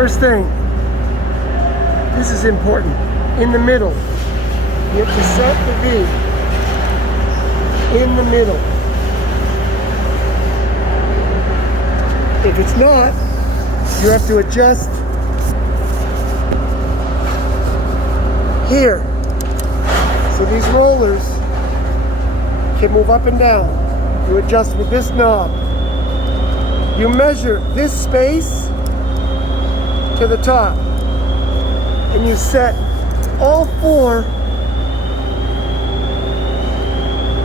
First thing, this is important. In the middle, you have to set the V in the middle. If it's not, you have to adjust here. So these rollers can move up and down. You adjust with this knob. You measure this space to the top, and you set all four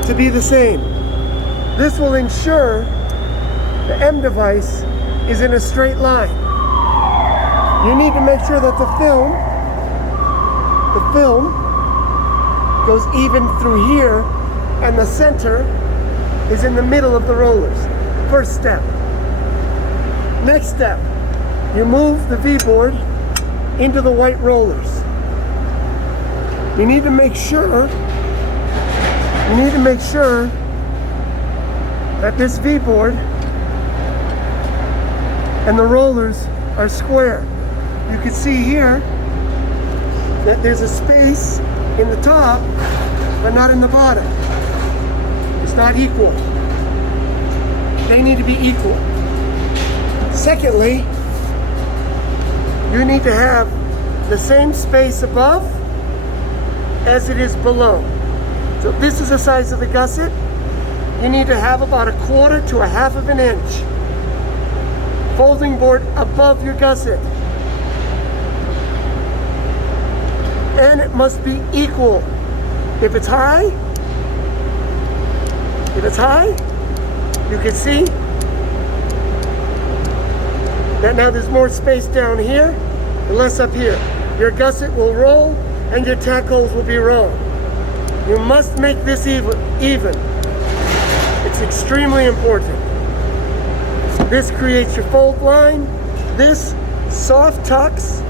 to be the same. This will ensure the M device is in a straight line. You need to make sure that the film goes even through here, and the center is in the middle of the rollers. First step. Next step, you move the V-board into the white rollers. You need to make sure that this V-board and the rollers are square. You can see here that there's a space in the top, but not in the bottom. It's not equal. They need to be equal. Secondly, you need to have the same space above as it is below. So if this is the size of the gusset, you need to have about 1/4 to 1/2 of an inch folding board above your gusset. And it must be equal. If it's high, you can see that now there's more space down here and less up here. Your gusset will roll and your tack holes will be wrong. You must make this even. It's extremely important. This creates your fold line. This soft tucks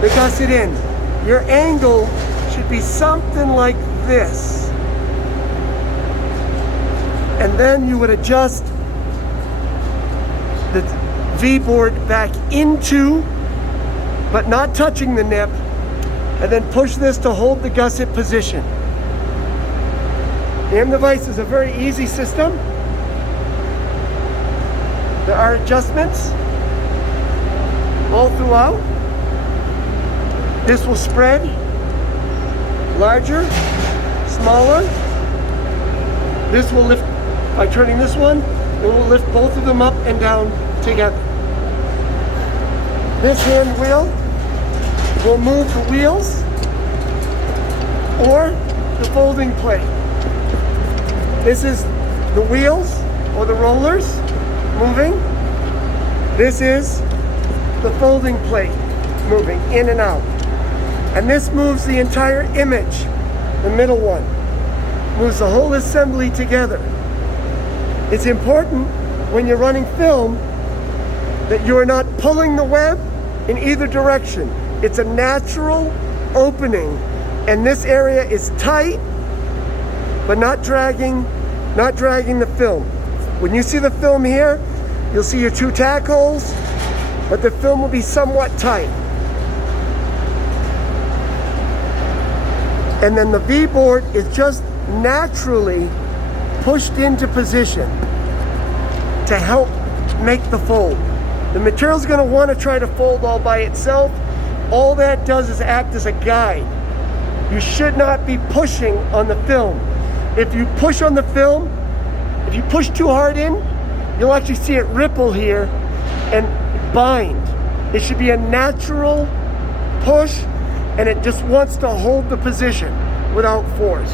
the gusset in. Your angle should be something like this. And then you would adjust the V-board back into, but not touching the nip, and then push this to hold the gusset position. The M device is a very easy system. There are adjustments all throughout. This will spread larger, smaller. This will lift by turning this one. It will lift both of them up and down together. This hand wheel will move the wheels or the folding plate. This is the wheels or the rollers moving. This is the folding plate moving in and out. And this moves the entire image, the middle one. Moves the whole assembly together. It's important when you're running film that you are not pulling the web in either direction. It's a natural opening, and this area is tight, but not dragging the film. When you see the film here, you'll see your 2 tack holes, but the film will be somewhat tight. And then the V-board is just naturally pushed into position to help make the fold. The material is going to want to try to fold all by itself. All that does is act as a guide. You should not be pushing on the film. If you push on the film, if you push too hard in, you'll actually see it ripple here and bind. It should be a natural push, and it just wants to hold the position without force.